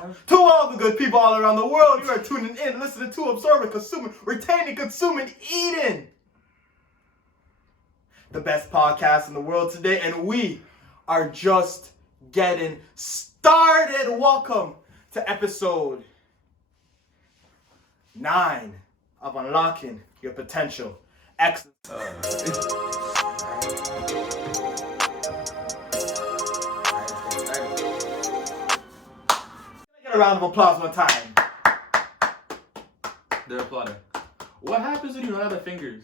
To all the good people all around the world, you are tuning in, listening to, absorbing, consuming, retaining, consuming, eating. The best podcast in the world today, and we are just getting started. Welcome to episode 9 of Unlocking Your Potential. Excellent. Get a round of applause one time. They're applauding. What happens when you run out of fingers?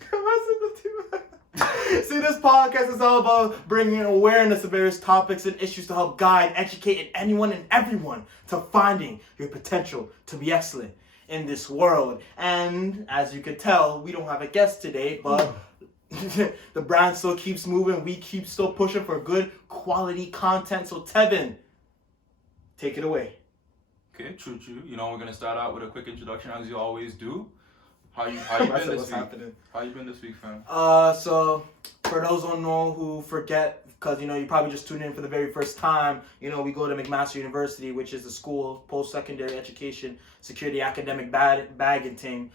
See, this podcast is all about bringing awareness of various topics and issues to help guide, educate anyone and everyone to finding your potential to be excellent in this world. And as you could tell, we don't have a guest today, but the brand still keeps moving. We keep still pushing for good quality content. So Tevin, take it away. Okay, true. You know, we're gonna start out with a quick introduction as you always do. How you been this week? Happening? How you been this week, fam? So for those who don't know, who forget, because you know you probably just tuned in for the very first time. You know, we go to McMaster University, which is the school post-secondary education security academic bagging team.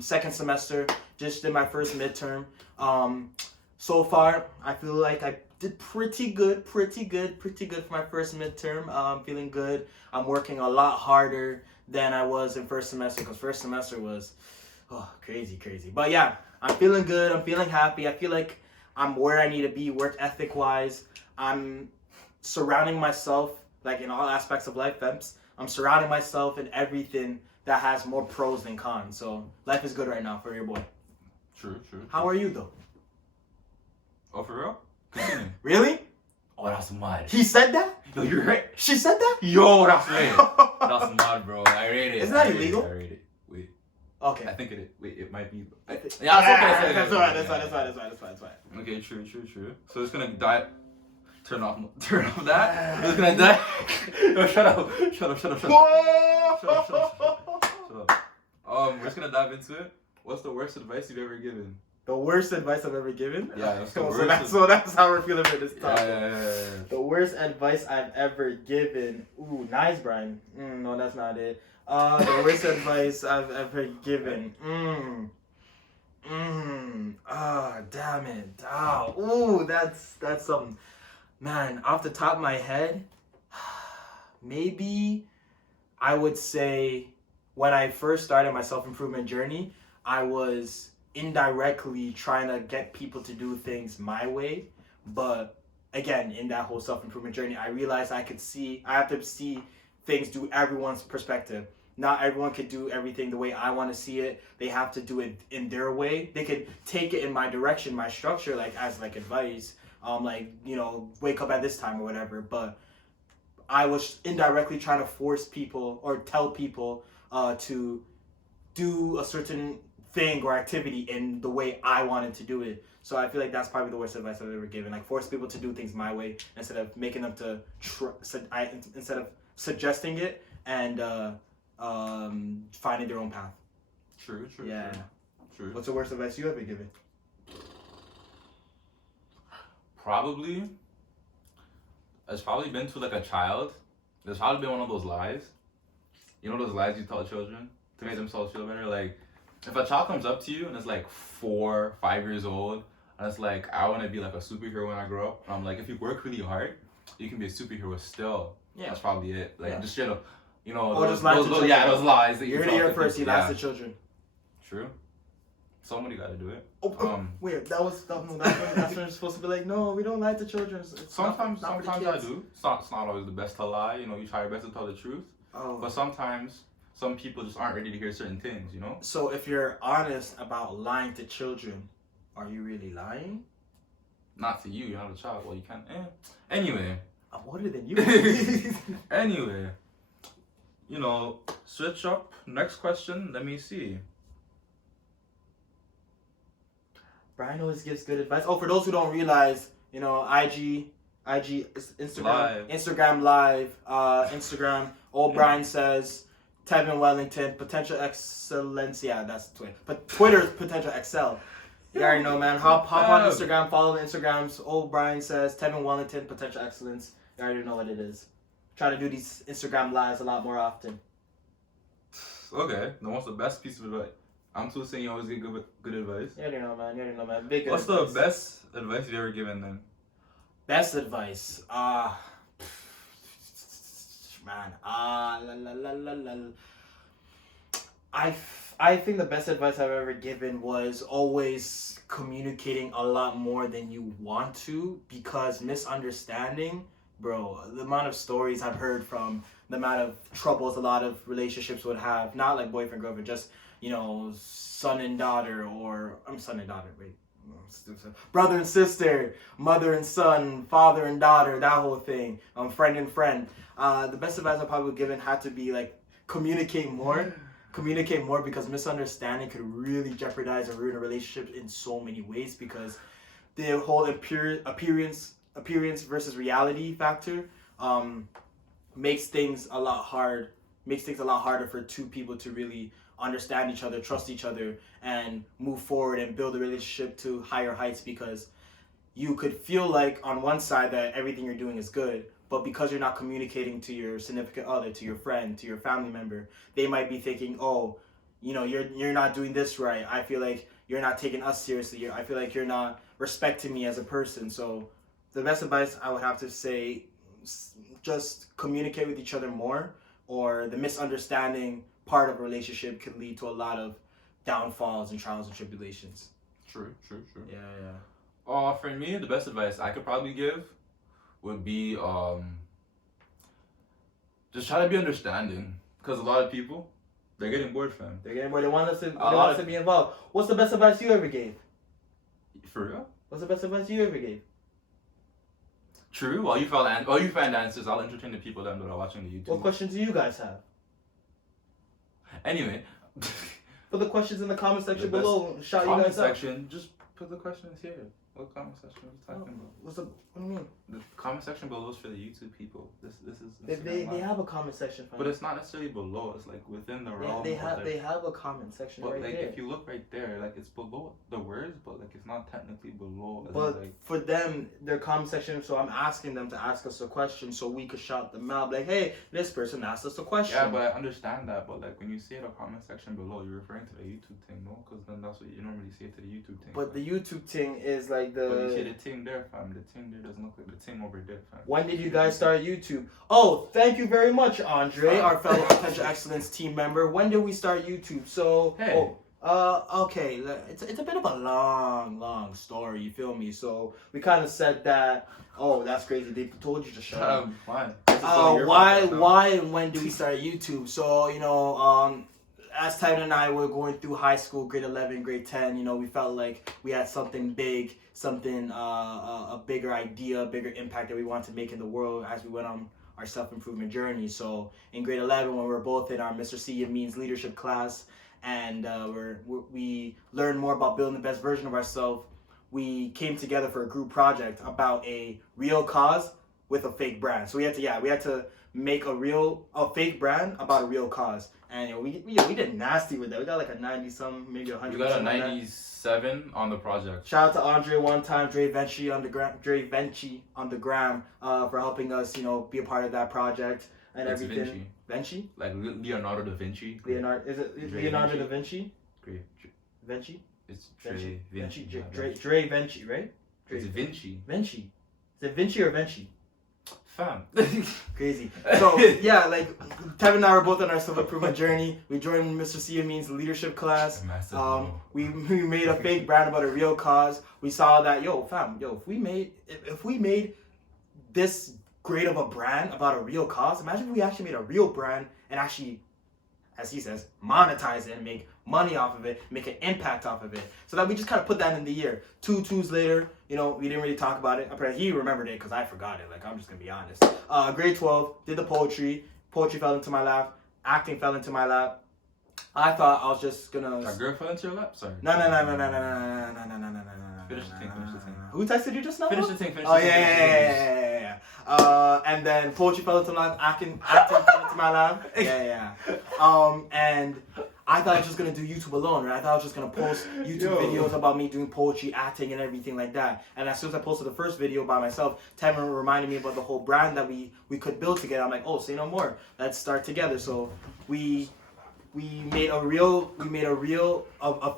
Second semester, just did my first midterm. So far, I feel like I did pretty good for my first midterm. Feeling good. I'm working a lot harder than I was in first semester, because first semester was crazy. But yeah, I'm feeling good. I'm feeling happy. I feel like I'm where I need to be work ethic wise. I'm surrounding myself, like in all aspects of life, I'm surrounding myself in everything that has more pros than cons. So life is good right now for your boy. True. How are you though? Oh, for real? Continue. Really? Oh, that's mad. He said that? Yo, you're right. She said that? Yo, that's lit. That's mad, bro. I rate it. Isn't that illegal? I rate it. Wait. Okay. I think it is. Wait, it might be. Yeah, That's okay. That's fine. Okay, true. So it's gonna die. Turn off that. It's gonna die. No, shut up. Whoa! Shut up. We're just gonna dive into it. What's the worst advice you've ever given? The worst advice I've ever given? Yeah, that's the worst. So that's how we're feeling for this topic. Yeah. The worst advice I've ever given. Ooh, nice, Brian. No, that's not it. The worst advice I've ever given. Damn it. That's something. Man, off the top of my head, maybe I would say when I first started my self-improvement journey, I was indirectly trying to get people to do things my way. But again, in that whole self-improvement journey, I realized I have to see things through everyone's perspective. Not everyone could do everything the way I want to see it. They have to do it in their way. They could take it in my direction, my structure, like as like advice, like, you know, wake up at this time or whatever. But I was indirectly trying to force people or tell people to do a certain thing or activity in the way I wanted to do it. So I feel like that's probably the worst advice I've ever given. Like force people to do things my way instead of making them to instead of suggesting it and finding their own path. True. Yeah. True. What's the worst advice you ever given? It's probably been to like a child. There's probably been one of those lies. You know those lies you tell children to make themselves feel better? Like, if a child comes up to you and it's like 4, 5 years old, and it's like, I want to be like a superhero when I grow up. And I'm like, if you work really hard, you can be a superhero still. Yeah. That's probably it. Like, just straight up, you know, those lies that you're here first. He lies to children. True. Somebody got to do it. Wait, that's when you're supposed to be like, no, we don't lie to children. Sometimes I do. It's not always the best to lie. You know, you try your best to tell the truth. But sometimes some people just aren't ready to hear certain things, you know? So if you're honest about lying to children, are you really lying? Not to you, you're not a child. Well, you can't. Anyway. I'm older than you. Anyway. You know, switch up. Next question. Let me see. Brian always gives good advice. Oh, for those who don't realize, you know, Instagram Live, Instagram. Old Brian says, Tevin Wellington, potential excellence. Yeah, that's Twitter. But Twitter's potential excel. You already know, man. Hop on Instagram, follow the Instagrams. Old Brian says, Tevin Wellington, potential excellence. You already know what it is. try to do these Instagram lives a lot more often. Okay, then what's the best piece of advice? I'm too saying you always get good advice. You already know, man. You already know, man. Big What's advice. the best advice you've ever given then? Best advice? Man. I think the best advice I've ever given was always communicating a lot more than you want to, because misunderstanding, bro, the amount of stories I've heard from, the amount of troubles a lot of relationships would have, not like boyfriend, girlfriend, just, you know, son and daughter, or son and daughter, wait. Brother and sister, mother and son, father and daughter, that whole thing, friend and friend. The best advice I probably would given had to be like communicate more, because misunderstanding could really jeopardize or ruin a relationship in so many ways, because the whole appearance versus reality factor makes things a lot harder for two people to really understand each other, trust each other, and move forward and build a relationship to higher heights, because you could feel like on one side that everything you're doing is good, but because you're not communicating to your significant other, to your friend, to your family member, they might be thinking, oh, you know, you're not doing this right. I feel like you're not taking us seriously. I feel like you're not respecting me as a person. So the best advice I would have to say, just communicate with each other more, or the misunderstanding part of a relationship could lead to a lot of downfalls and trials and tribulations. True. Yeah. For me, the best advice I could probably give would be just try to be understanding, because a lot of people, they're getting bored, fam. They're getting bored. They want us to be involved. What's the best advice you ever gave? For real? What's the best advice you ever gave? True. While you find answers, I'll entertain the people that are watching the YouTube. What questions do you guys have? Anyway, put the questions in the comment section below. Shout you guys out. Section. Just put the questions here. What comment section are we talking about? What do you mean? The comment section below is for the YouTube people. This is. They have a comment section. But it's not necessarily below. It's like within the realm. They have a comment section but right like, there. if you look right there, like it's below the words, but like it's not technically below. But for them, their comment section. So I'm asking them to ask us a question so we could shout them out. Like, hey, this person asked us a question. Yeah, but I understand that. But like when you say the comment section below, you're referring to the YouTube thing, no? Because then that's what you normally say to the YouTube thing. But the YouTube thing is like the. But you say the thing there, fam. The thing there doesn't look like the thing over there, fam. When did you guys start YouTube? Oh, thank you very much, Andre, our fellow Potential Excellence team member. When did we start YouTube? So, hey. Okay, it's a bit of a long story, you feel me? So, we kind of said that, oh, that's crazy, they told you to shut up. Fine. Why and when did we start YouTube? So, you know, as Tevin and I were going through high school, grade 11, grade 10, you know, we felt like we had something big, a bigger idea, a bigger impact that we wanted to make in the world as we went on our self-improvement journey. So in grade 11, when we were both in our Mr. C means leadership class, and we learned more about building the best version of ourselves, we came together for a group project about a real cause with a fake brand. So we had to make a fake brand about a real cause. And you know, we did nasty with that. We got like a 90-some, maybe 100%. We got a 97 on the project. Shout out to Andre one time, Dre Venchi on the gram, for helping us, you know, be a part of that project and it's everything. Vinci? Like Leonardo da Vinci. Is it Leonardo da Vinci? Great. Vinci? It's Dre Vinci. Dre Venchi, right? It's Vinci. Vinci. Is it Vinci or Venci? Fam. Crazy. So yeah, like Tevin and I were both on our self-improvement journey. We joined Mr. C means leadership class. We made a fake brand about a real cause. We saw that if we made this great of a brand about a real cause, imagine if we actually made a real brand and actually, as he says, monetize it and make money off of it, make an impact off of it. So that we just kind of put that in the year. 2 2s later, you know, we didn't really talk about it. He remembered it because I forgot it. Like, I'm just going to be honest. Grade 12, did the poetry. Poetry fell into my lap. Acting fell into my lap. I thought I was just going to... A girl fell into your lap? Sorry. No. Finish the thing. Who texted you just now? Finish the thing. Yeah. And then poetry fell into my lap. Acting fell into my lap. Yeah. And I thought I was just gonna do YouTube alone, right? I thought I was just gonna post YouTube videos about me doing poetry, acting, and everything like that. And as soon as I posted the first video by myself, Tevin reminded me about the whole brand that we could build together. I'm like, oh, say no more. Let's start together. So we made a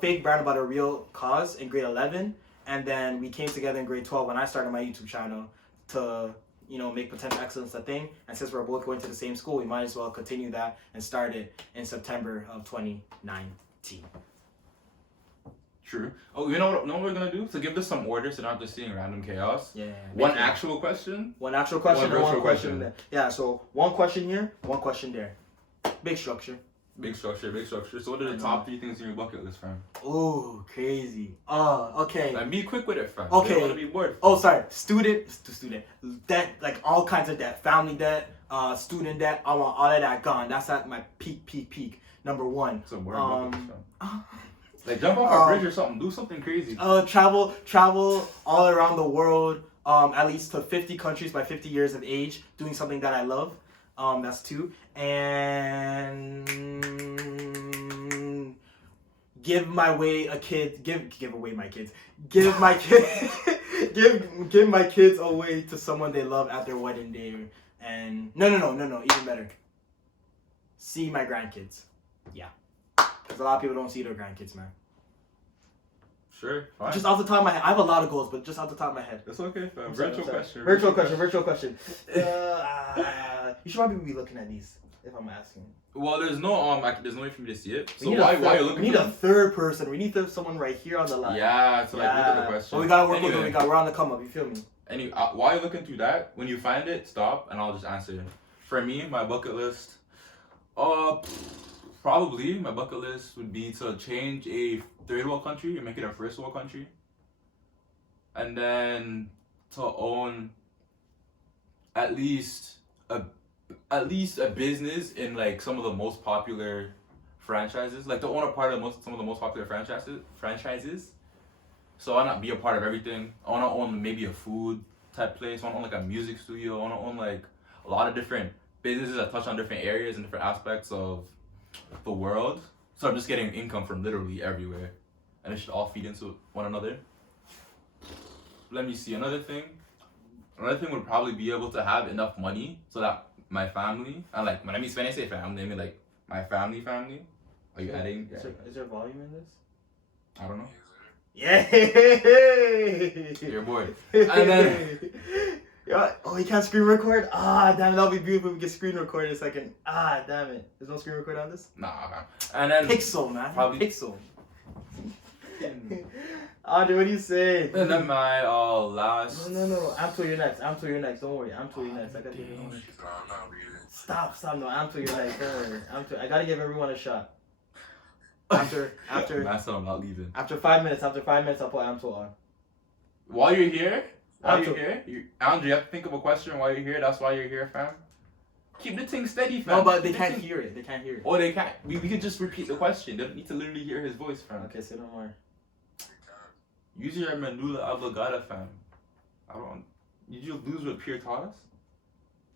fake brand about a real cause in grade 11, and then we came together in grade 12 when I started my YouTube channel to make potential excellence a thing. And since we're both going to the same school, we might as well continue that and start it in September of 2019. True. Oh, you know what we're gonna do? To give this some order so not just seeing random chaos. Yeah. One actual question. One actual question and one virtual question there. Yeah, so one question here, one question there. Big structure. Big structure. So what are the top 3 things in your bucket list, fam? Ooh, crazy. Oh, okay. Like, be quick with it, fam. Okay. You don't want to be bored. Oh, sorry. Student debt, like all kinds of debt. Family debt, student debt. I want all of that gone. That's at my peak. Number 1. Some boring bucket list, fam. Like, jump off a bridge or something. Do something crazy. Travel all around the world. At least to 50 countries by 50 years of age, doing something that I love. That's 2. And give my kids away to someone they love at their wedding day. And no, even better. See my grandkids. Yeah. Because a lot of people don't see their grandkids, man. Sure, fine. Just off the top of my head. I have a lot of goals, but just off the top of my head. That's okay, fam. Virtual question. You should probably be looking at these, if I'm asking. Well, there's no way for me to see it. So why are you looking? We need a third person. We need someone right here on the line. Yeah, to like look at the question. But we gotta work with it. We're on the come up. You feel me? Anyway, while you're looking through that, when you find it, stop and I'll just answer it. For me, my bucket list, probably my bucket list would be to change a third world country and make it a first world country, and then to own at least a business in like some of the most popular franchises, like to own a part of some of the most popular franchises. So I not be a part of everything. I want to own maybe a food type place. I want to own like a music studio. I want to own like a lot of different businesses that touch on different areas and different aspects of the world. So I'm just getting income from literally everywhere, and it should all feed into one another. Let me see. Another thing would probably be able to have enough money so that my family, and like when I say family, I mean like my family. Are you adding? Is there volume in this? I don't know. Yay! You're bored. And then oh, you can't screen record? Ah, damn it, that'll be beautiful if we get screen record in a second. Ah, damn it. There's no screen record on this? Nah, man. And then Pixel, man. Probably Pixel. Andre, what do you say? And then my last. No. Amtull, you're next. Don't worry. Amtull, you're next. I gotta give everyone. Stop. No, Amtull, you're next. Don't worry. I gotta give everyone a shot. After That's I'm not leaving. After 5 minutes, I'll put Amtull on. While you're here, Andre, you have to think of a question while you're here. That's why you're here, fam. Keep the thing steady, fam. No, but they can't hear it. Oh, they can't. We could just repeat the question. They don't need to literally hear his voice, fam. Okay, say no more. Use your medulla oblongata, fam. Did you lose what Pierre taught us?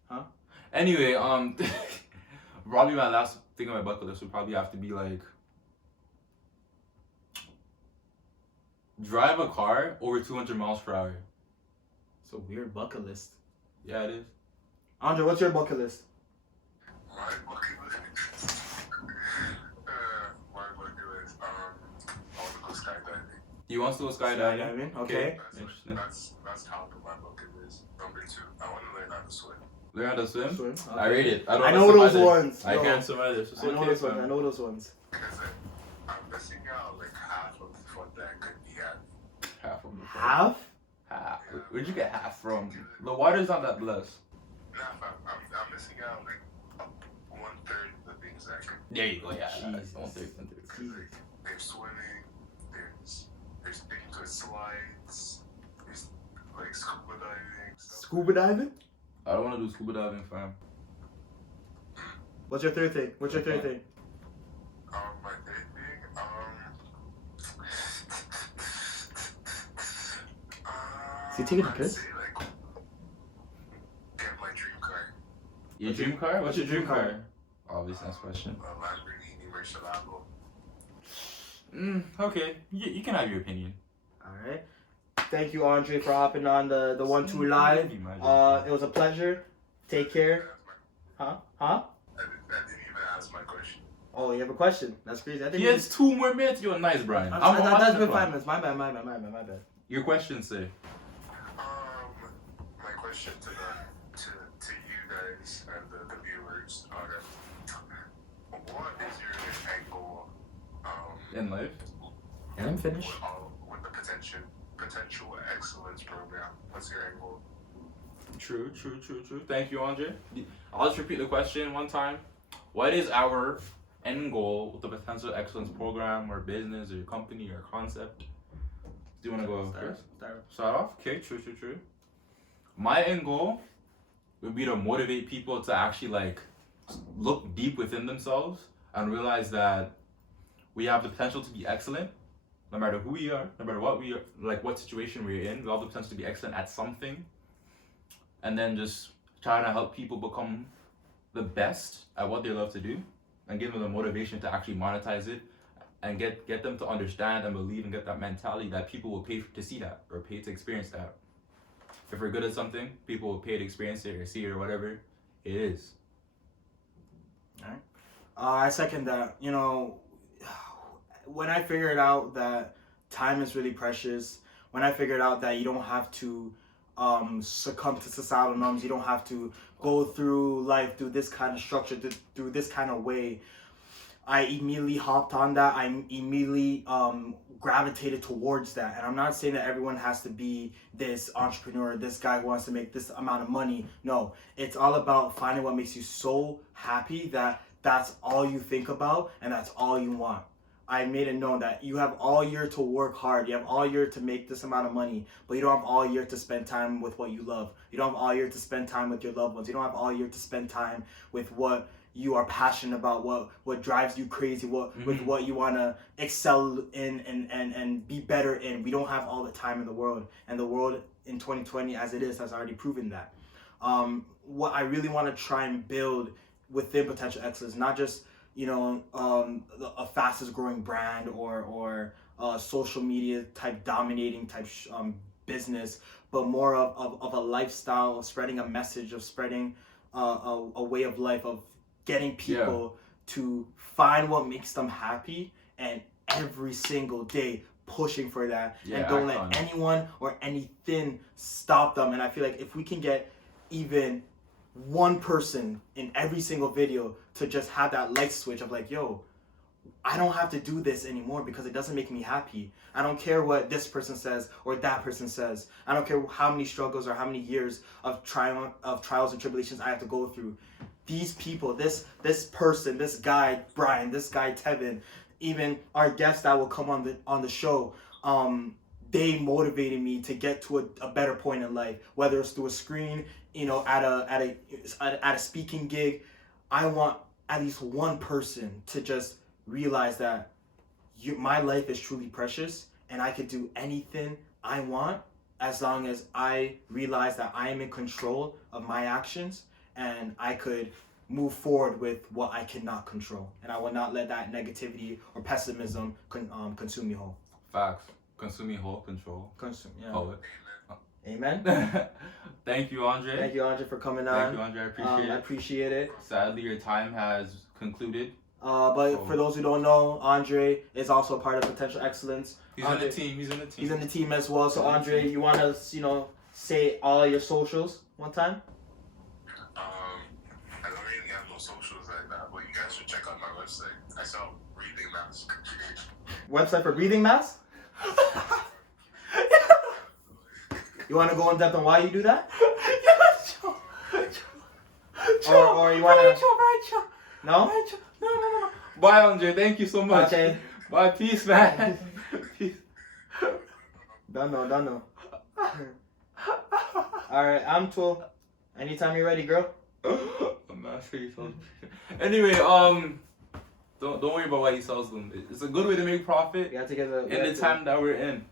Huh? Anyway, probably my last thing on my bucket list would probably have to be like drive a car over 200 miles per hour. It's a weird bucket list. Yeah, it is. Andre, what's your bucket list? My bucket list. I want to go skydiving. He wants to go skydiving. Okay. Interesting. That's top of my bucket list. Number 2, I want to learn how to swim. Learn how to swim? Okay. I rate it. I know those ones. I can't swim either. So I know those ones. Because I'm missing out like half of the fun that I could be having. Half of the fun. Half? Half. Where'd you get half from? The water's not that blessed. Nah, I'm missing out like 1/3 of the things that I could. There you go. Yeah. Jesus. 1/3. There's swimming. There's taking to slides. There's like scuba diving. Scuba diving? I don't want to do scuba diving, fam. What's your third thing? My third thing. Is he taking a piss? Say, like, get my dream car. Your dream car? What's your dream car? Obvious next question. A Lamborghini Murcielago. Okay, you can have your opinion. All right. Thank you, Andre, for hopping on the 1-2 live. It was a pleasure. Take care. Huh? I didn't even ask my question. Oh, you have a question? That's crazy. I think He has 2 more minutes. You're nice, Brian. That's been 5 minutes. My bad. Your question, sir. My question to you guys and the viewers are, what is your end goal In life? And I'm finished. with the potential excellence program? What's your end goal? True. Thank you, Andre. I'll just repeat the question one time. What is our end goal with the potential excellence program or business or company or concept? Do you want to go first? Start off? Okay, true. My end goal would be to motivate people to actually like look deep within themselves and realize that we have the potential to be excellent no matter who we are, no matter what we are, like what situation we're in. We have the potential to be excellent at something, and then just trying to help people become the best at what they love to do and give them the motivation to actually monetize it and get them to understand and believe and get that mentality that people will pay to see that or pay to experience that. If we're good at something, people will pay to experience it or see it or whatever it is. All right. I second that. You know, when I figured out that time is really precious, when I figured out that you don't have to succumb to societal norms, you don't have to go through life through this kind of structure, through this kind of way, I immediately hopped on that. I immediately gravitated towards that. And I'm not saying that everyone has to be this entrepreneur, this guy who wants to make this amount of money. No, it's all about finding what makes you so happy that that's all you think about and that's all you want. I made it known that you have all year to work hard. You have all year to make this amount of money, but you don't have all year to spend time with what you love. You don't have all year to spend time with your loved ones. You don't have all year to spend time with what you are passionate about, what drives you crazy, with what you want to excel in and be better in. We don't have all the time in the world, and the world in 2020 as it is has already proven that. What I really want to try and build within Potential Excellence, not just a fastest growing brand or social media type dominating type business, but more of a lifestyle, of spreading a message, of spreading a way of life, of getting people to find what makes them happy and every single day pushing for that, and don't let anyone or anything stop them. And I feel like if we can get even one person in every single video to just have that light switch of like, yo, I don't have to do this anymore because it doesn't make me happy. I don't care what this person says or that person says. I don't care how many struggles or how many years of trials and tribulations I have to go through. These people, this person, this guy Brian, this guy Tevin, even our guests that will come on the show, they motivated me to get to a better point in life, whether it's through a screen, at a speaking gig. I want at least one person to just realize that my life is truly precious and I could do anything I want as long as I realize that I am in control of my actions and I could move forward with what I cannot control. And I will not let that negativity or pessimism consume me whole. Facts. Consume me whole, control. Poet. Amen. Thank you, Andre. Thank you, Andre, for coming on. Thank you, Andre. I appreciate it. Sadly, your time has concluded. But for those who don't know, Andre is also a part of Potential Excellence. He's in the team. He's in the team as well. So, Andre, you want to, say all your socials one time? I don't really have no socials like that, but you guys should check out my website. I sell breathing masks. Website for breathing masks? You want to go in depth on why you do that? Or you want to... No? No. Bye, Andre. Thank you so much. Okay. Bye. Peace, man. Peace. Don't know. All right, Amtull. Anytime you're ready, girl. I'm not sure you sold. Anyway, don't worry about why he sells them. It's a good way to make profit. We have to get the time that we're in.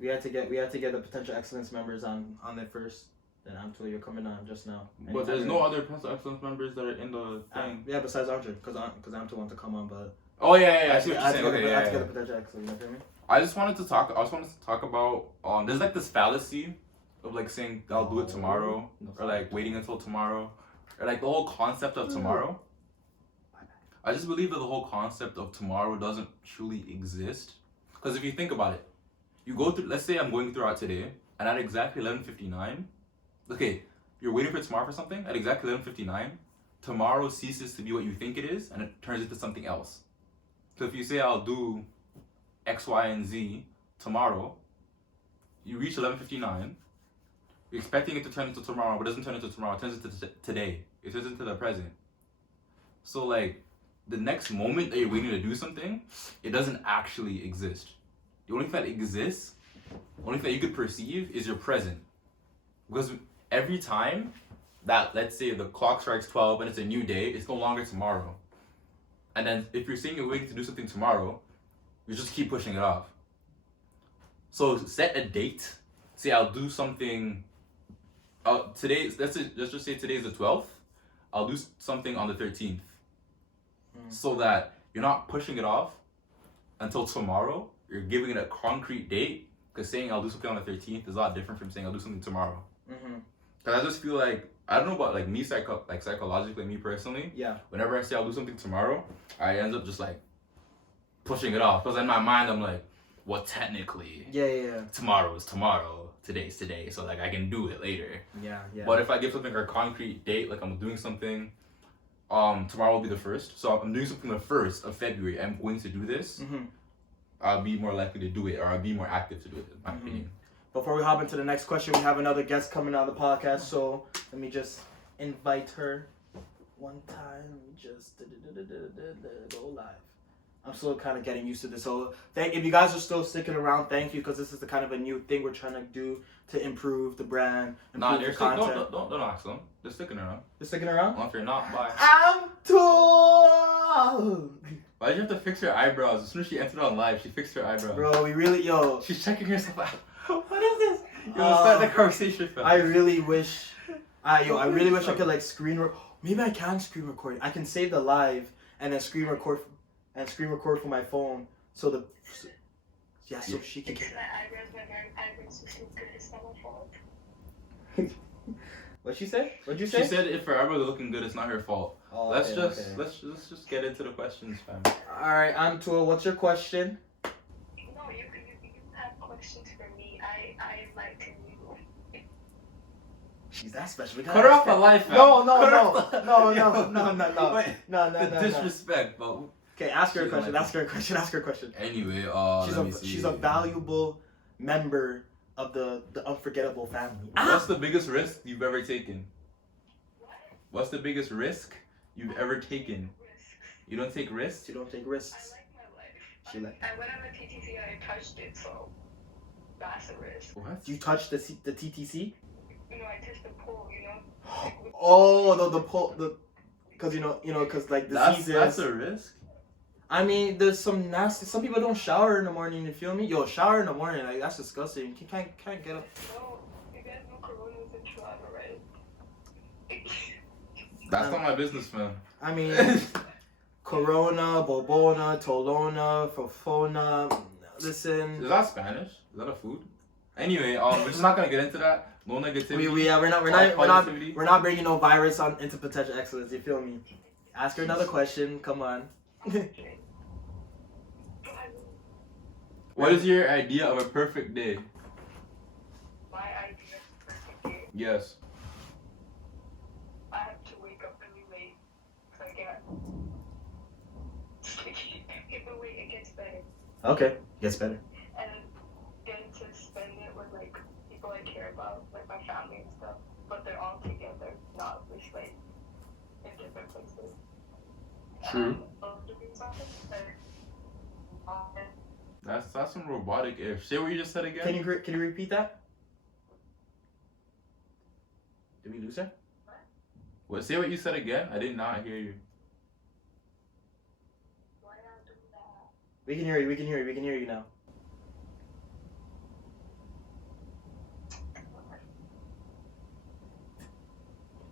We had to get the Potential Excellence members on there first. Then Amtull, you're coming on just now. But there's no other Potential Excellence members that are in the thing. Yeah, besides Andre, because Amtull wants to come on, but Oh yeah. I see what I you're saying. Okay, have to yeah. get a potential excellence. You feel me? I just wanted to talk about there's like this fallacy of like saying I'll do it tomorrow, or like waiting until tomorrow, or like the whole concept of tomorrow. I just believe that the whole concept of tomorrow doesn't truly exist. Because if you think about it, you go through, let's say I'm going throughout today, and at exactly 11:59, okay, you're waiting for tomorrow for something, at exactly 11:59, tomorrow ceases to be what you think it is, and it turns into something else. So if you say I'll do X, Y, and Z tomorrow, you reach 11:59, you're expecting it to turn into tomorrow, but it doesn't turn into tomorrow, it turns into today. It turns into the present. So like, the next moment that you're waiting to do something, it doesn't actually exist. The only thing that exists, the only thing that you could perceive is your present. Because every time that, let's say the clock strikes 12 and it's a new day, it's no longer tomorrow. And then if you're saying you're waiting to do something tomorrow, you just keep pushing it off. So set a date. Say I'll do something today, let's just say today's the 12th. I'll do something on the 13th. So that you're not pushing it off until tomorrow. You're giving it a concrete date. Because saying I'll do something on the 13th is a lot different from saying I'll do something tomorrow. Because I just feel like, I don't know about like me psychologically, me personally. Yeah. Whenever I say I'll do something tomorrow, I end up just like pushing it off. Because in my mind, I'm like, well, technically, tomorrow is tomorrow. Today's today. So like I can do it later. Yeah. But if I give something a concrete date, like I'm doing something, tomorrow will be the 1st. So I'm doing something the 1st of February. I'm going to do this. I'll be more likely to do it, or I'll be more active to do it, in my opinion. Before we hop into the next question, we have another guest coming on the podcast. So let me just invite her one time. Just go live. I'm still kind of getting used to this. So if you guys are still sticking around, thank you, because this is the kind of a new thing we're trying to do to improve the brand, improve the content. Don't ask them. They're sticking around. They're sticking around? Well, if you're not, bye. Amtull! Why did you have to fix her eyebrows? As soon as she entered on live, she fixed her eyebrows. Bro, we really, She's checking herself out. What is this? Start the conversation. I really wish I could like maybe I can screen record. I can save the live and then screen record from my phone. So she can get. What'd she say? What'd you say? She said if her eyebrows are looking good, it's not her fault. Oh, let's just get into the questions, fam. All right, Amtull, what's your question? No, you have questions for me. I like to you. She's that special. Cut her off the life, fam. No. The disrespect, but. Okay, ask her a question. Ask her a question. Anyway, she's a valuable member of the unforgettable family. What's the biggest risk you've ever taken? What's the biggest risk you've ever taken? You don't take risks? You don't take risks. I like my life. I went on the TTC and I touched it, so that's a risk. What? You touched the TTC? You know, I touched the pole, you know? Oh, the pole, because because like diseases. That's a risk? I mean, there's some nasty. Some people don't shower in the morning. You feel me? Yo, shower in the morning, like that's disgusting. You can't get up. No, you guys know Corona's in Toronto, right? That's not my business, man. I mean, Corona, Bobona, Tolona, Fofona. Listen. Is that Spanish? Is that a food? Anyway, we're just not gonna get into that. No negativity. We're not bringing no virus into potential excellence. You feel me? Ask her another question. Come on. What is your idea of a perfect day? My idea of a perfect day. Yes. I have to wake up really late so I get. But wait, it gets better. Okay, gets better. And then to spend it with like people I care about, like my family and stuff. But they're all together, not just like in different places. True. That's some robotic air. Say what you just said again. Can you repeat that? Did we lose her? What? Say what you said again. I did not hear you. Why not do that? We can hear you. We can hear you now.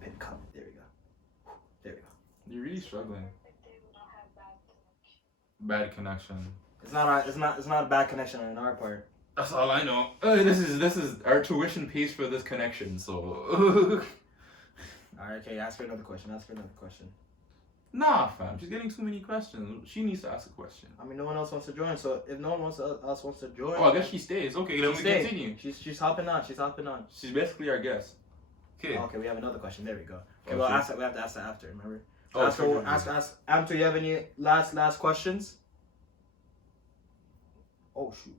Pin comment. There we go. You're really struggling. They will not have bad connection. Bad connection. It's not a bad connection on our part. That's all I know. This is our tuition pays for this connection, so. Alright, okay, ask her another question. Nah, fam. She's getting too many questions. She needs to ask a question. I mean, no one else wants to join, so if no one else wants to join... Oh, I guess she stays. Okay, then we continue. She's hopping on. She's basically our guest. Okay. Okay, we have another question. There we go. Okay, Oh, we sure. have to ask that after, remember? Oh, ask sure. Amtull, you have any last questions? Oh, shoot.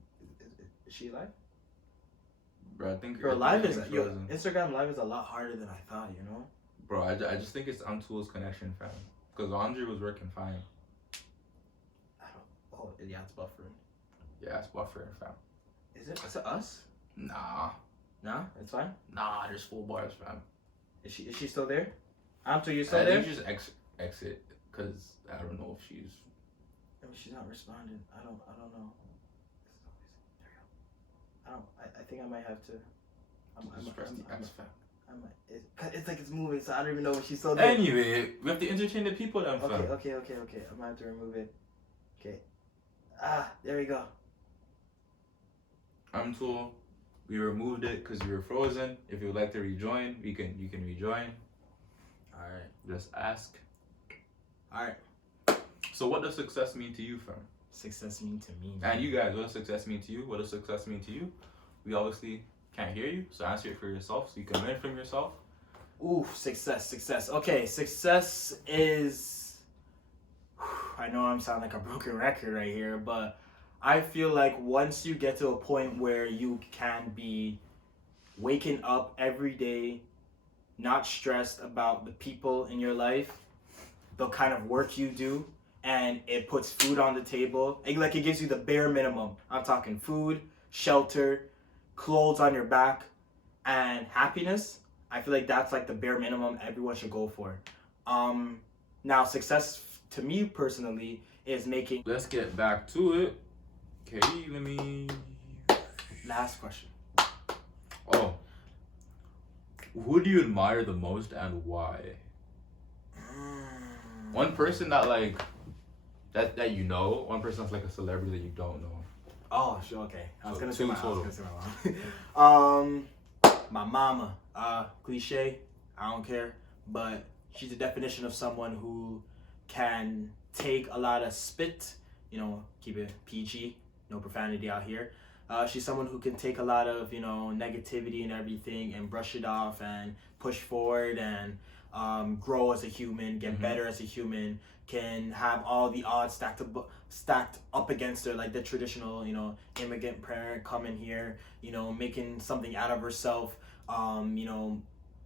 Is she live? Bro, I think Bro, I think it's yo, frozen. Instagram live is a lot harder than I thought, you know? Bro, I just think it's Amtull's connection, fam. Because Andre was working fine. Oh, yeah, it's buffering. Yeah, it's buffering, fam. Is it us? Nah, It's fine. there's full bars, fam. Is she still there? Amtull, you still I there? think you just exit, because I don't know if she's... I mean, she's not responding. I don't know. I think I might have to. Just press the X, fam. It's like it's moving, so I don't even know if she's still there. Anyway, we have to entertain the people then, fam. Okay. I might have to remove it. Okay. There we go. Amtull, we removed it because you were frozen. If you would like to rejoin, you can rejoin. Alright. Just ask. Alright. So what does success mean to you, fam? Success mean to me. And you guys, what does success mean to you? What does success mean to you? We obviously can't hear you, so answer it for yourself so you can learn from yourself. Ooh, success. Okay, success is... I know I'm sounding like a broken record right here, but I feel like once you get to a point where you can be waking up every day, not stressed about the people in your life, the kind of work you do, and it puts food on the table. It gives you the bare minimum. I'm talking food, shelter, clothes on your back, and happiness. I feel like that's like the bare minimum everyone should go for. Now success to me personally is making... Let's get back to it. Okay, let me... Last question. Oh. Who do you admire the most and why? One person that like... That you know. One person that's like a celebrity that you don't know. Oh, sure, okay. I was So gonna say my two mom. My mama. Cliche. I don't care. But she's a definition of someone who can take a lot of spit, keep it PG, no profanity out here. She's someone who can take a lot of, negativity and everything and brush it off and push forward and grow as a human, get better as a human, can have all the odds stacked up against her, like the traditional, immigrant parent coming here, making something out of herself,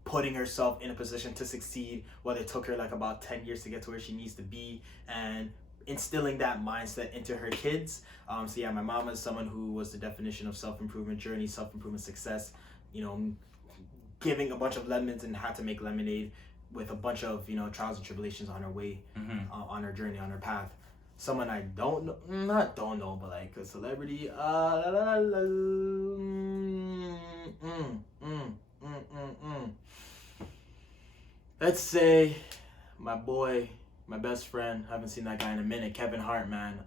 putting herself in a position to succeed, whether it took her like about 10 years to get to where she needs to be, and instilling that mindset into her kids. So yeah, my mom is someone who was the definition of self-improvement journey, self-improvement success, giving a bunch of lemons and had to make lemonade with a bunch of, trials and tribulations on her way, on her journey, on her path. Someone I don't know, but like a celebrity, let's say my boy, my best friend, haven't seen that guy in a minute, Kevin Hart, man.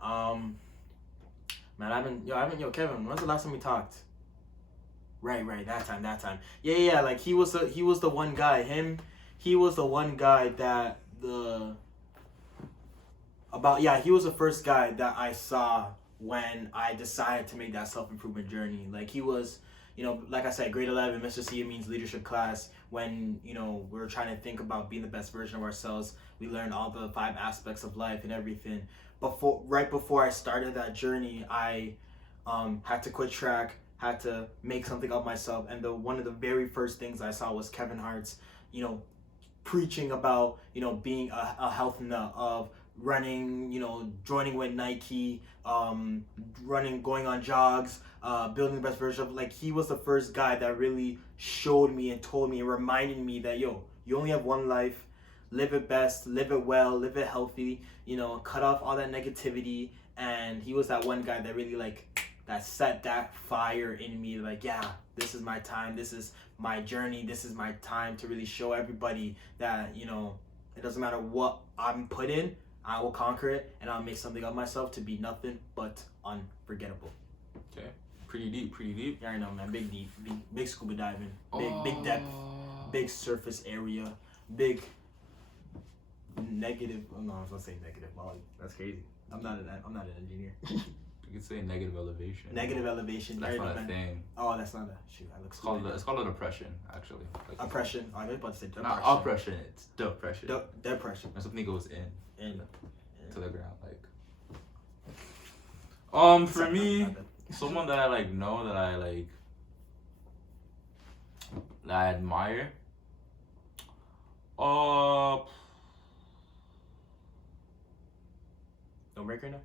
Kevin, when's the last time we talked? Right, that time. Yeah, like he was the one guy, he was the one guy that he was the first guy that I saw when I decided to make that self-improvement journey. Like he was, like I said, grade 11, Mr. C means leadership class. When, we're trying to think about being the best version of ourselves, we learned all the 5 aspects of life and everything. Right before I started that journey, I had to quit track, had to make something of myself. And one of the very first things I saw was Kevin Hart's, preaching about, being a health nut, of running, joining with Nike, going on jogs, building the best version of, like, he was the first guy that really showed me and told me and reminded me that, you only have one life, live it best, live it well, live it healthy, cut off all that negativity. And he was that one guy that really, that set that fire in me, like, yeah, this is my time, this is my journey, this is my time to really show everybody that, it doesn't matter what I'm put in, I will conquer it, and I'll make something of myself to be nothing but unforgettable. Okay. Pretty deep. Yeah, I know, man. Big deep, big scuba diving, big depth, big surface area, big negative. Oh, no, I was gonna say negative. Wow, that's crazy. I'm not an engineer. You could say negative elevation. Negative elevation. That's right, not a man. thing. Oh, that's not a shoot. I look It's called an oppression, actually. Like, oppression. Oh, I was about to say depression. not oppression. It's depression. Depression. When something goes in to the ground, like. For me, someone that I like know that I like that I admire. Don't break her neck.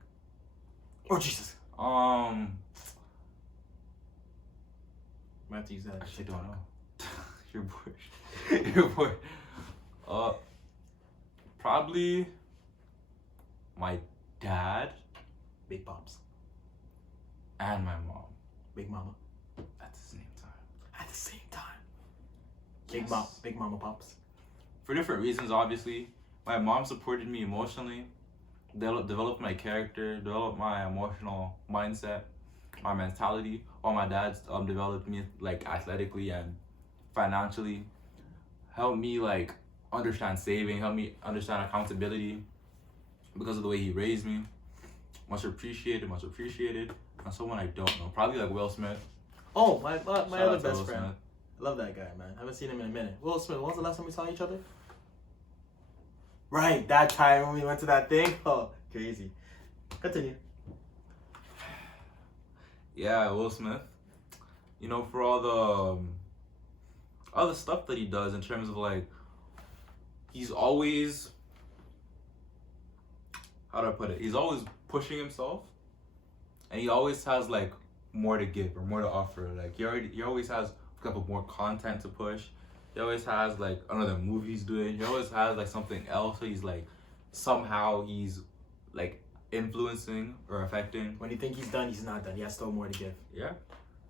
Oh Jesus. I Might have to use that. actually don't know. You're bored. You're bored. Probably my dad Big pops. and my mom Big mama. at the same time. At the same time. Yes. Big mama pops. For different reasons, obviously. My mom supported me emotionally, developed my character, developed my emotional mindset, my mentality. While my dad developed me like athletically and financially, helped me like understand saving, helped me understand accountability because of the way he raised me. Much appreciated. And someone I don't know, probably like Will Smith. Oh, my Shout other out to best Will friend. Smith. I love that guy, man. I haven't seen him in a minute. Will Smith, when was the last time we saw each other? Right, that time when we went to that thing. Oh, crazy. Continue. Yeah, Will Smith. You know, for all the stuff that he does in terms of like, he's always, how do I put it? He's always pushing himself, and he always has like more to give or more to offer. Like he always has, for example, more content to push. He always has like another movie he's doing. He always has like something else that he's like somehow he's like influencing or affecting. When you think he's done, he's not done. He has still more to give. Yeah,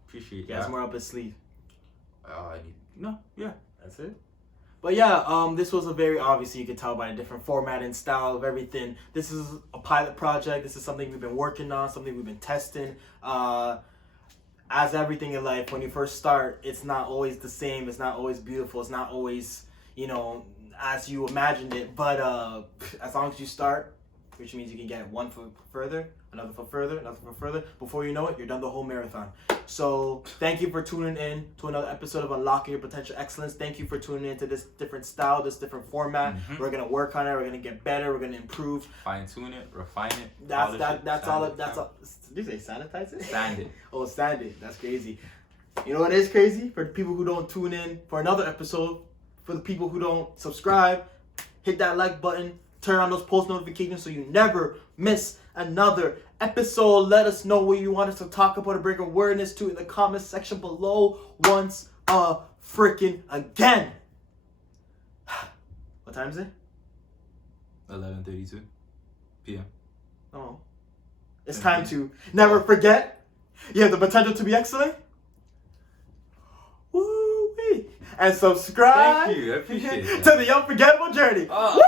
appreciate He that. has more up his sleeve. Yeah. That's it. But yeah, this was a very, obviously you could tell by a different format and style of everything. This is a pilot project. This is something we've been working on, something we've been testing. As everything in life, when you first start, it's not always the same. It's not always beautiful. It's not always, as you imagined it. But as long as you start, which means you can get one foot further, another foot further, another foot further. Before you know it, you're done the whole marathon. So thank you for tuning in to another episode of Unlocking Your Potential Excellence. Thank you for tuning in to this different style, this different format. Mm-hmm. We're gonna work on it. We're gonna get better. We're gonna improve. Fine tune it, refine it. That's all. polish it, That's all. Did you say sanitize it? Sand it. Oh, sand it. That's crazy. You know what is crazy? For the people who don't tune in for another episode, for the people who don't subscribe, hit that like button. Turn on those post notifications so you never miss another episode. Let us know what you want us to talk about or bring awareness to in the comment section below once freaking again. What time is it? 11:32 p.m. Oh. It's time to never forget you have the potential to be excellent. Woo-wee. And subscribe Thank you. I appreciate that. to the unforgettable journey. Oh. Woo!